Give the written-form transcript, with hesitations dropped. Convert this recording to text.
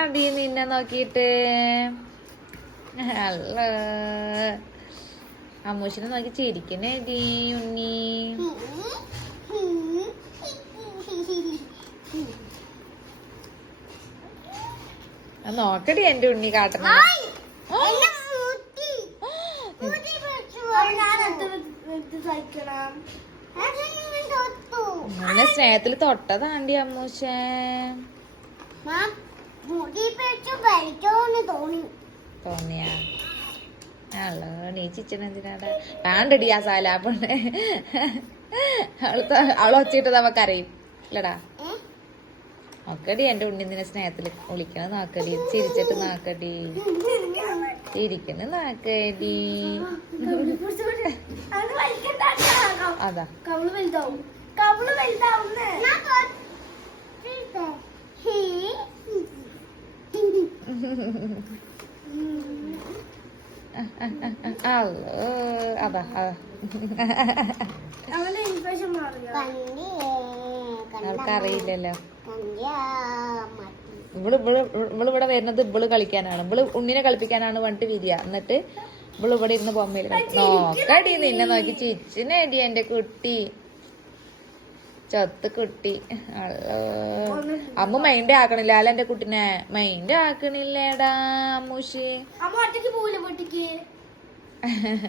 അടി നിന്നെ നോക്കിയിട്ട്. അല്ല അമ്മൂസിനെ നോക്കി ചിരിക്കണേ അടി ഉണ്ണി. നോക്കടി എന്റെ ഉണ്ണി കാട്ടണ. അങ്ങനെ സ്നേഹത്തില് തൊട്ടതാണ്ടി അമ്മൂശ. തോന്നിയാ അല്ലോ നീ ചിച്ചനെന്തിനാടാ വേണ്ടടി ആ സാലാപ്പണ്. അവള് ഒച്ചിട്ടത് അവക്കറിയും ഇല്ലടാ. നോക്കടി എന്റെ ഉണ്ണി നിന്നെ സ്നേഹത്തില് വിളിക്കണ നോക്കടി. ചിരിച്ചിട്ട് നോക്കടി. ചിരിക്കണ നോക്കടി. അതാ അതാ അവൾക്കറിയില്ലല്ലോ. ഇവളിവിടെ വരുന്നത് ഇവള് കളിക്കാനാണ്. ഇവള് ഉണ്ണിനെ കളിപ്പിക്കാനാണ് പറഞ്ഞിട്ട് വിരിയ. എന്നിട്ട് ഇവള് ഇവിടെ ഇരുന്ന് ബൊമ്മയിൽ നോക്കടി നിന്നെ നോക്കി ചിച്ചിനടി എന്റെ കുട്ടി. ചൊത്ത് കുട്ടി. അമ്മ മൈൻഡ് ആക്കണില്ല അല്ല എന്റെ കുട്ടിനെ. മൈൻഡ് ആക്കണില്ലേടാ അമ്മൂഷി.